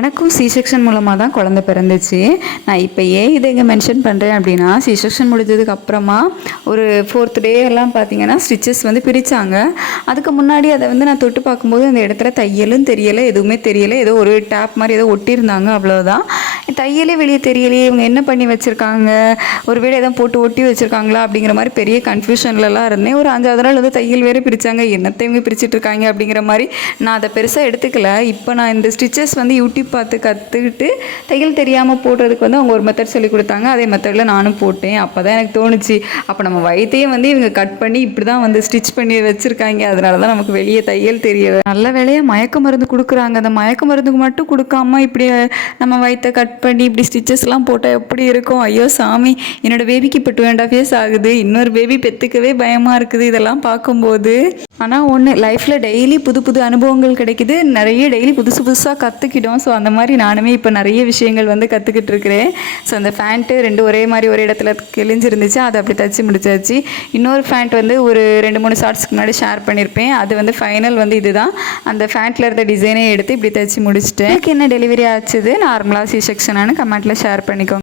எனக்கும் C section மூலமாக தான் குழந்தை பிறந்துச்சு. நான் இப்போ ஏன் இதை இங்கே மென்ஷன் பண்ணுறேன் அப்படின்னா சி செக்ஷன் முடிஞ்சதுக்கு அப்புறமா ஒரு ஃபோர்த் டே எல்லாம் பார்த்தீங்கன்னா ஸ்டிச்சஸ் வந்து பிரித்தாங்க அதுக்கு முன்னாடி அதை வந்து நான் தொட்டு பார்க்கும்போது அந்த இடத்துல தையலும் தெரியலை எதுவுமே தெரியலை. ஏதோ ஒரு டேப் மாதிரி ஏதோ ஒட்டியிருந்தாங்க அவ்வளோதான் தையலே வெளியே தெரியலையே. இவங்க என்ன பண்ணி வச்சுருக்காங்க? ஒரு வேளை எதாவது போட்டு ஒட்டி வச்சுருக்காங்களா அப்படிங்கிற மாதிரி பெரிய கன்ஃபியூஷன்லலாம் இருந்தேன். ஒரு அஞ்சாவது நாள் வந்து தையல் வேறு பிரித்தாங்க என்னத்தை இவங்க பிரிச்சுட்டு இருக்காங்க அப்படிங்கிற மாதிரி நான் அதை பெருசாக எடுத்துக்கல. இப்போ நான் இந்த ஸ்டிச்சஸ் வந்து யூடியூப் பார்த்து கற்றுக்கிட்டு தையல் தெரியாமல் போடுறதுக்கு வந்து அவங்க ஒரு மெத்தட் சொல்லி கொடுத்தாங்க. அதே மெத்தடில் நானும் போட்டேன். அப்போ தான் எனக்கு தோணுச்சு. அப்போ நம்ம வயிற்றையே வந்து இவங்க கட் பண்ணி இப்படி தான் வந்து ஸ்டிச் பண்ணி வச்சுருக்காங்க. அதனால தான் நமக்கு வெளியே தையல் தெரிய நல்ல வேலையாக மயக்க மருந்து கொடுக்குறாங்க. அந்த மயக்க மருந்துக்கு மட்டும் கொடுக்காம இப்படி நம்ம வயிற்றை கட் பண்ணி இப்படி ஸ்டிச்சஸ்லாம் போட்டால் எப்படி இருக்கும்? ஐயோ சாமி என்னோட பேபிக்கு இப்போ டூ அண்ட் ஆஃப் இயர்ஸ் ஆகுது. இன்னொரு பேபி பெற்றுக்கவே பயமாக இருக்குது இதெல்லாம் பார்க்கும்போது. ஆனால் ஒன்று லைஃப்பில் டெய்லி புது புது அனுபவங்கள் கிடைக்குது. நிறைய டெய்லி புதுசு புதுசாக கற்றுக்கிட்டோம் ஸோ அந்த மாதிரி நானுமே இப்போ நிறைய விஷயங்கள் வந்து கற்றுக்கிட்டு இருக்கிறேன். ஸோ அந்த ஃபேண்ட்டு ரெண்டு ஒரே மாதிரி ஒரே இடத்துல கிழிஞ்சிருந்துச்சு. அதை அப்படி தச்சு முடிச்சாச்சு. இன்னொரு ஃபேண்ட் வந்து ஒரு ரெண்டு மூணு ஷார்ட்ஸ்க்கு முன்னாடி ஷேர் பண்ணியிருப்பேன் அது வந்து ஃபைனல் வந்து இதுதான். அந்த ஃபேண்ட்டில் இருந்த டிசைனே எடுத்து இப்படி தச்சு முடிச்சிட்டேன். எனக்கு என்ன டெலிவரி ஆச்சுது? நார்மலாக சி செக்ஷனானு கமெண்ட்டில் ஷேர் பண்ணிக்கோங்க.